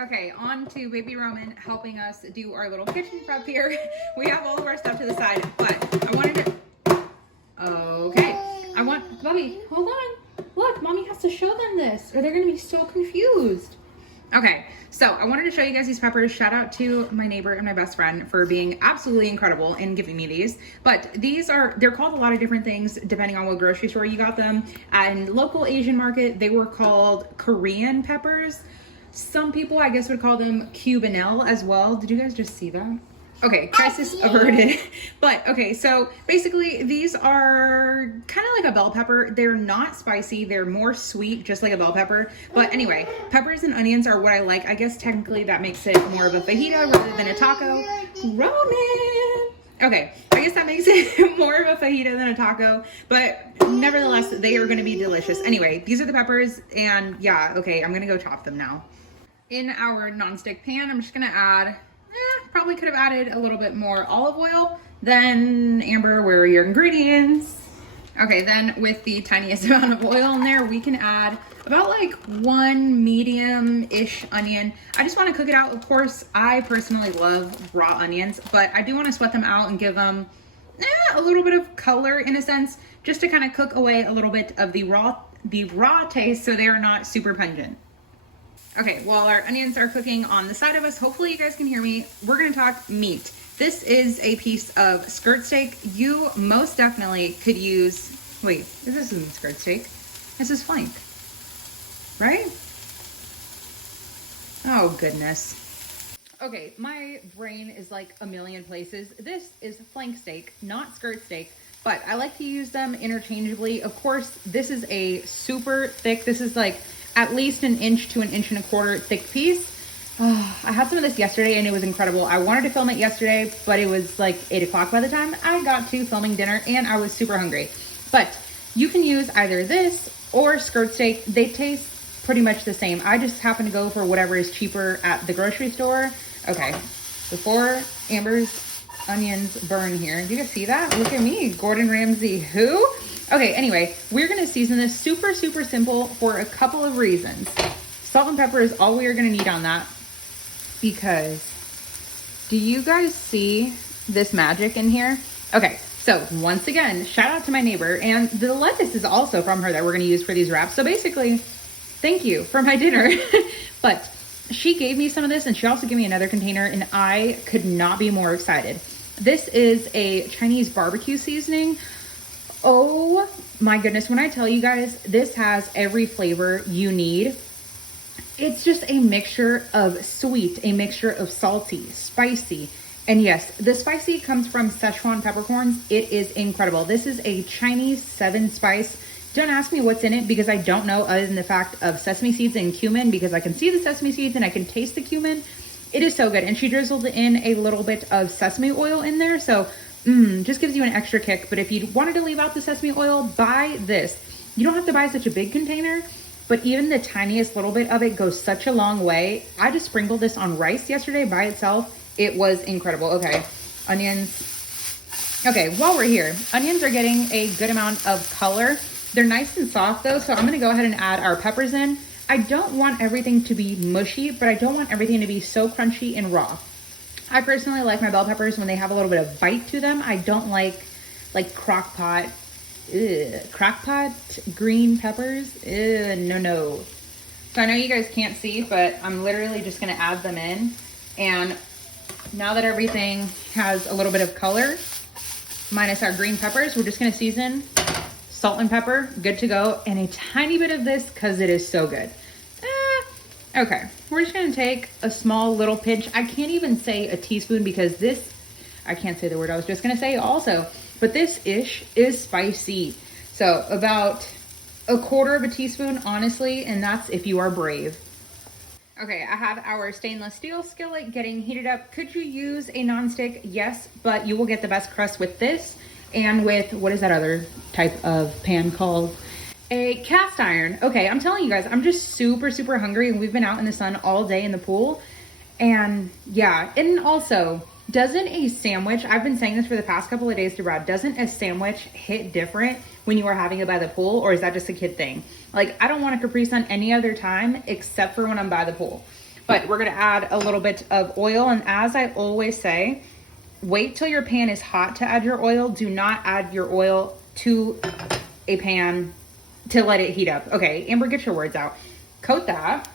Okay, on to baby Roman helping us do our little kitchen prep here. We have all of our stuff to the side, but I wanted to, Bubby, hold on. Look, mommy has to show them this or they're gonna be so confused. Okay, so I wanted to show you guys these peppers. Shout out to my neighbor and my best friend for being absolutely incredible in giving me these. But they're called a lot of different things depending on what grocery store you got them. And local Asian market, they were called Korean peppers. Some people, I guess, would call them Cubanelle as well. Did you guys just see that? Okay, crisis averted. But okay, so basically these are kind of like a bell pepper. They're not spicy. They're more sweet, just like a bell pepper. But anyway, peppers and onions are what I like. I guess technically that makes it more of a fajita rather than a taco. Roman! Okay, I guess that makes it more of a fajita than a taco, but nevertheless, they are gonna be delicious. Anyway, these are the peppers, and yeah, okay, I'm gonna go chop them now. In our nonstick pan, I'm just gonna add, probably could have added a little bit more olive oil. Then, Amber, where are your ingredients? Okay, then with the tiniest amount of oil in there, we can add about like one medium-ish onion. I just want to cook it out. Of course, I personally love raw onions, but I do want to sweat them out and give them a little bit of color in a sense, just to kind of cook away a little bit of the raw taste so they are not super pungent. Okay, while our onions are cooking on the side of us, hopefully you guys can hear me, we're gonna talk meat. This is a piece of skirt steak. You most definitely could use, wait, this isn't skirt steak. This is flank, right? Oh goodness. Okay, my brain is like a million places. This is flank steak, not skirt steak, but I like to use them interchangeably. Of course, this is a super thick, this is like at least 1 inch to 1.25 inches thick piece. Oh, I had some of this yesterday and it was incredible. I wanted to film it yesterday, but it was like 8 o'clock by the time I got to filming dinner and I was super hungry. But you can use either this or skirt steak. They taste pretty much the same. I just happen to go for whatever is cheaper at the grocery store. Okay, before Amber's onions burn here. Do you guys see that? Look at me, Gordon Ramsay who? Okay, anyway, we're gonna season this super simple for a couple of reasons. Salt and pepper is all we are gonna need on that because do you guys see this magic in here? Okay, so once again, shout out to my neighbor, and the lettuce is also from her that we're gonna use for these wraps. So basically, thank you for my dinner. But she gave me some of this and she also gave me another container and I could not be more excited. This is a Chinese barbecue seasoning. Oh my goodness, when I tell you guys, this has every flavor you need. It's just a mixture of sweet, a mixture of salty, spicy, and yes, the spicy comes from Szechuan peppercorns. It is incredible. This is a Chinese 7-spice. Don't ask me what's in it because I don't know other than the fact of sesame seeds and cumin because I can see the sesame seeds and I can taste the cumin. It is so good. And she drizzled in a little bit of sesame oil in there. So just gives you an extra kick. But if you wanted to leave out the sesame oil, buy this. You don't have to buy such a big container, but even the tiniest little bit of it goes such a long way. I just sprinkled this on rice yesterday by itself. It was incredible. Okay, onions. Okay, while we're here, onions are getting a good amount of color. They're nice and soft though, so I'm gonna go ahead and add our peppers in. I don't want everything to be mushy, but I don't want everything to be so crunchy and raw. I personally like my bell peppers when they have a little bit of bite to them. I don't like crock pot green peppers. No. So I know you guys can't see, but I'm literally just gonna add them in. And now that everything has a little bit of color, minus our green peppers, we're just gonna season, salt and pepper, good to go. And a tiny bit of this, cause it is so good. Okay, we're just gonna take a small little pinch. I can't even say a teaspoon because this, I can't say the word I was just gonna say also, but this ish is spicy. So about 1/4 teaspoon, honestly, and that's if you are brave. Okay, I have our stainless steel skillet getting heated up. Could you use a nonstick? Yes, but you will get the best crust with this and with, what is that other type of pan called? A cast iron. Okay, I'm telling you guys, I'm just super hungry and we've been out in the sun all day in the pool. And yeah, and also, doesn't a sandwich, I've been saying this for the past couple of days to Brad, doesn't a sandwich hit different when you are having it by the pool, or is that just a kid thing? Like, I don't want a Capri Sun any other time except for when I'm by the pool. but we're gonna add a little bit of oil. And as I always say, wait till your pan is hot to add your oil. Do not add your oil to a pan to let it heat up. Okay, Amber, get your words out. Coat that.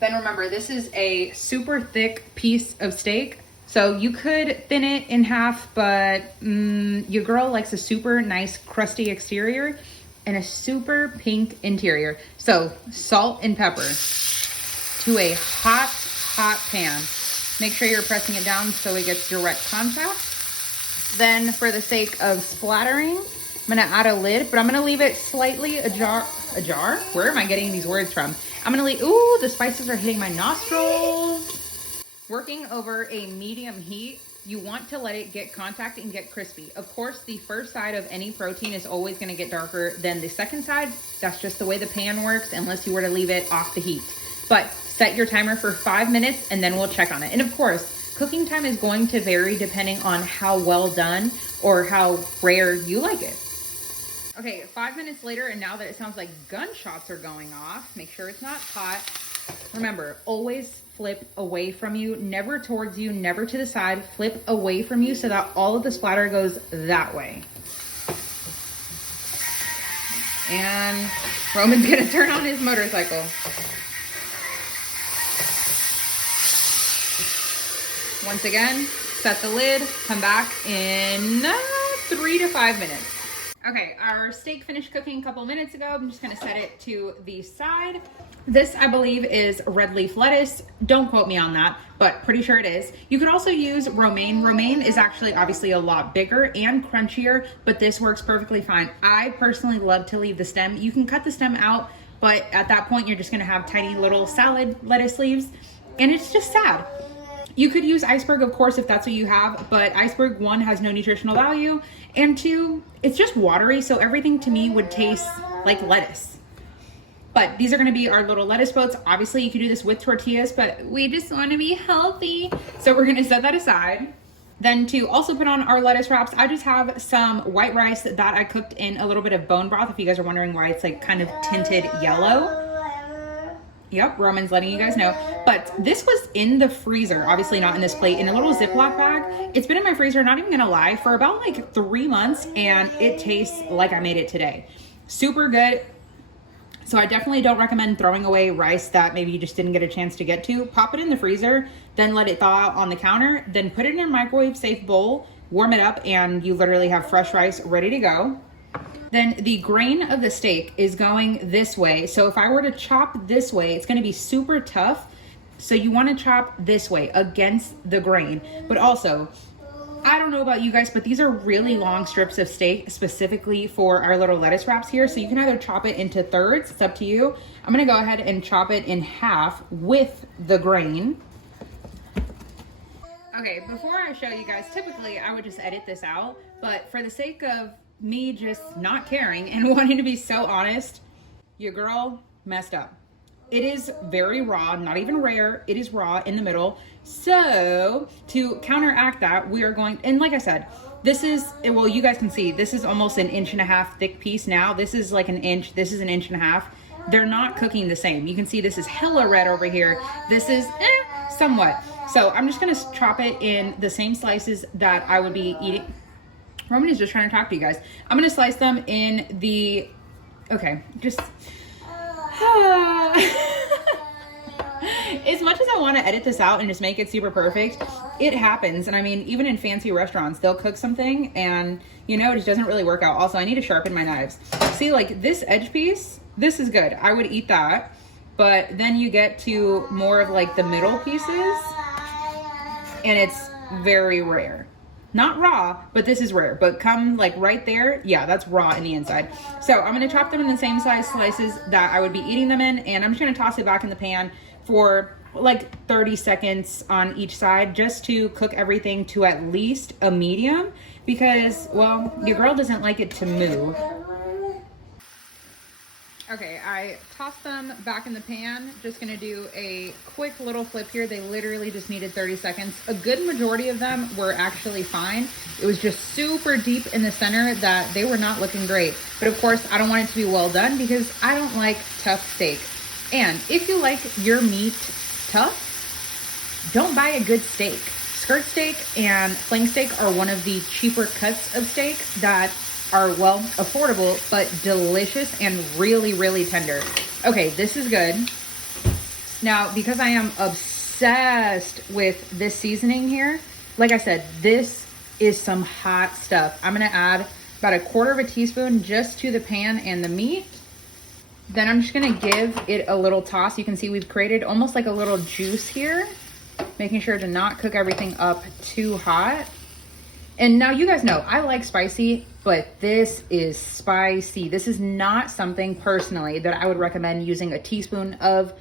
Then remember, this is a super thick piece of steak. So you could thin it in half, but your girl likes a super nice crusty exterior and a super pink interior. So salt and pepper to a hot pan. Make sure you're pressing it down so it gets direct contact. Then for the sake of splattering, I'm gonna add a lid, but I'm gonna leave it slightly ajar? Where am I getting these words from? I'm gonna leave, ooh, the spices are hitting my nostrils. Working over a medium heat, you want to let it get contact and get crispy. Of course, the first side of any protein is always gonna get darker than the second side. That's just the way the pan works, unless you were to leave it off the heat. But set your timer for 5 minutes and then we'll check on it. And of course, cooking time is going to vary depending on how well done or how rare you like it. Okay, 5 minutes later, and now that it sounds like gunshots are going off, make sure it's not hot. Remember, always flip away from you, never towards you, never to the side. Flip away from you so that all of the splatter goes that way. And Roman's gonna turn on his motorcycle. Once again, set the lid, come back in 3 to 5 minutes. Okay, our steak finished cooking a couple minutes ago. I'm just gonna set it to the side. This, I believe, is red leaf lettuce. Don't quote me on that, but pretty sure it is. You could also use romaine. Romaine is actually obviously a lot bigger and crunchier, but this works perfectly fine. I personally love to leave the stem. You can cut the stem out, but at that point, you're just gonna have tiny little salad lettuce leaves, and it's just sad. You could use iceberg, of course, if that's what you have, but iceberg, 1, has no nutritional value, and 2, it's just watery, so everything to me would taste like lettuce. But these are gonna be our little lettuce boats. Obviously, you could do this with tortillas, but we just wanna be healthy. So we're gonna set that aside. Then to also put on our lettuce wraps, I just have some white rice that I cooked in a little bit of bone broth, if you guys are wondering why it's like kind of tinted yellow. Yep, Roman's letting you guys know. But this was in the freezer, obviously not in this plate, in a little Ziploc bag. It's been in my freezer, not even gonna lie, for about like 3 months, and it tastes like I made it today. Super good. So I definitely don't recommend throwing away rice that maybe you just didn't get a chance to get to. Pop it in the freezer, then let it thaw out on the counter, then put it in your microwave safe bowl, warm it up, and you literally have fresh rice ready to go. Then the grain of the steak is going this way. So if I were to chop this way, it's gonna be super tough. So you wanna chop this way against the grain. But also, I don't know about you guys, but these are really long strips of steak specifically for our little lettuce wraps here. So you can either chop it into thirds, it's up to you. I'm gonna go ahead and chop it in half with the grain. Okay, before I show you guys, typically I would just edit this out, but for the sake of me just not caring and wanting to be so honest, your girl messed up. It is very raw, not even rare. It is raw in the middle. So to counteract that, we are going, and like I said, this is, well, you guys can see, this is almost an 1.5 inch thick piece now. This is like an inch, this is an 1.5 inches. They're not cooking the same. You can see this is hella red over here. This is somewhat. So I'm just gonna chop it in the same slices that I would be eating. Roman is just trying to talk to you guys. I'm gonna slice them in the, okay, just, as much as I want to edit this out and just make it super perfect, it happens. And I mean, even in fancy restaurants, they'll cook something and you know, it just doesn't really work out. Also, I need to sharpen my knives. See, like this edge piece, this is good. I would eat that. But then you get to more of like the middle pieces and it's very rare. Not raw, but this is rare. But come like right there, yeah, that's raw in the inside. So I'm gonna chop them in the same size slices that I would be eating them in, and I'm just gonna toss it back in the pan for like 30 seconds on each side, just to cook everything to at least a medium, because, well, your girl doesn't like it to move. Okay, I tossed them back in the pan. Just gonna do a quick little flip here. They literally just needed 30 seconds. A good majority of them were actually fine. It was just super deep in the center that they were not looking great. But of course, I don't want it to be well done because I don't like tough steak. And if you like your meat tough, don't buy a good steak. Skirt steak and flank steak are one of the cheaper cuts of steak that are, well, affordable, but delicious and really, really tender. Okay, this is good. Now, because I am obsessed with this seasoning here, like I said, this is some hot stuff. I'm gonna add about 1/4 teaspoon just to the pan and the meat. Then I'm just gonna give it a little toss. You can see we've created almost like a little juice here, making sure to not cook everything up too hot. And now you guys know, I like spicy, but this is spicy. This is not something personally that I would recommend using a teaspoon of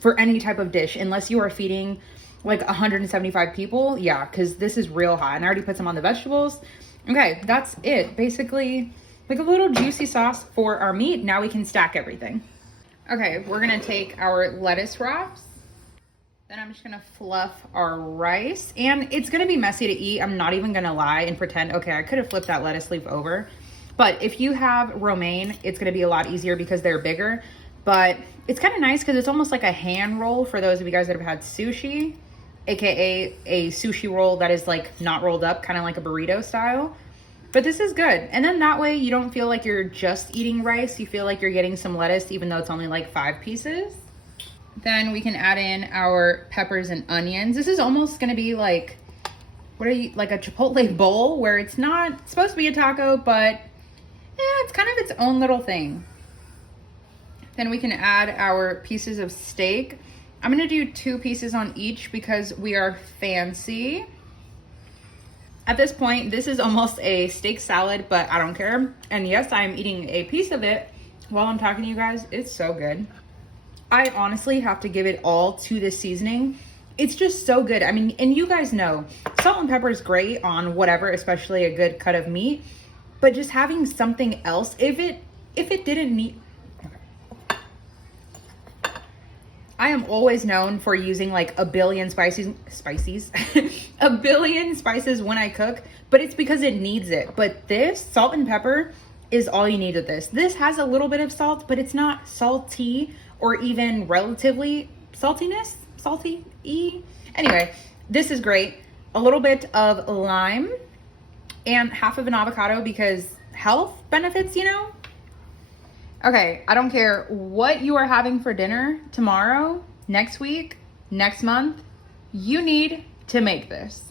for any type of dish, unless you are feeding like 175 people. Yeah, because this is real hot. And I already put some on the vegetables. Okay, that's it. Basically, like a little juicy sauce for our meat. Now we can stack everything. Okay, we're gonna take our lettuce wraps. Then I'm just gonna fluff our rice. And it's gonna be messy to eat. I'm not even gonna lie and pretend, okay, I could have flipped that lettuce leaf over. But if you have romaine, it's gonna be a lot easier because they're bigger. But it's kind of nice because it's almost like a hand roll for those of you guys that have had sushi, AKA a sushi roll that is like not rolled up, kind of like a burrito style. But this is good. And then that way you don't feel like you're just eating rice. You feel like you're getting some lettuce, even though it's only like 5 pieces. Then we can add in our peppers and onions. This is almost gonna be like, like a Chipotle bowl where it's not supposed to be a taco, but it's kind of its own little thing. Then we can add our pieces of steak. I'm gonna do 2 pieces on each because we are fancy. At this point, this is almost a steak salad, but I don't care. And yes, I'm eating a piece of it while I'm talking to you guys. It's so good. I honestly have to give it all to this seasoning. It's just so good. I mean, and you guys know, salt and pepper is great on whatever, especially a good cut of meat. But just having something else, if it didn't need... I am always known for using like a billion a billion spices when I cook, but it's because it needs it. But this salt and pepper is all you need with this. This has a little bit of salt, but it's not salty or even relatively salty-y. Anyway, this is great. A little bit of lime and half of an avocado because health benefits, you know? Okay, I don't care what you are having for dinner tomorrow, next week, next month, you need to make this.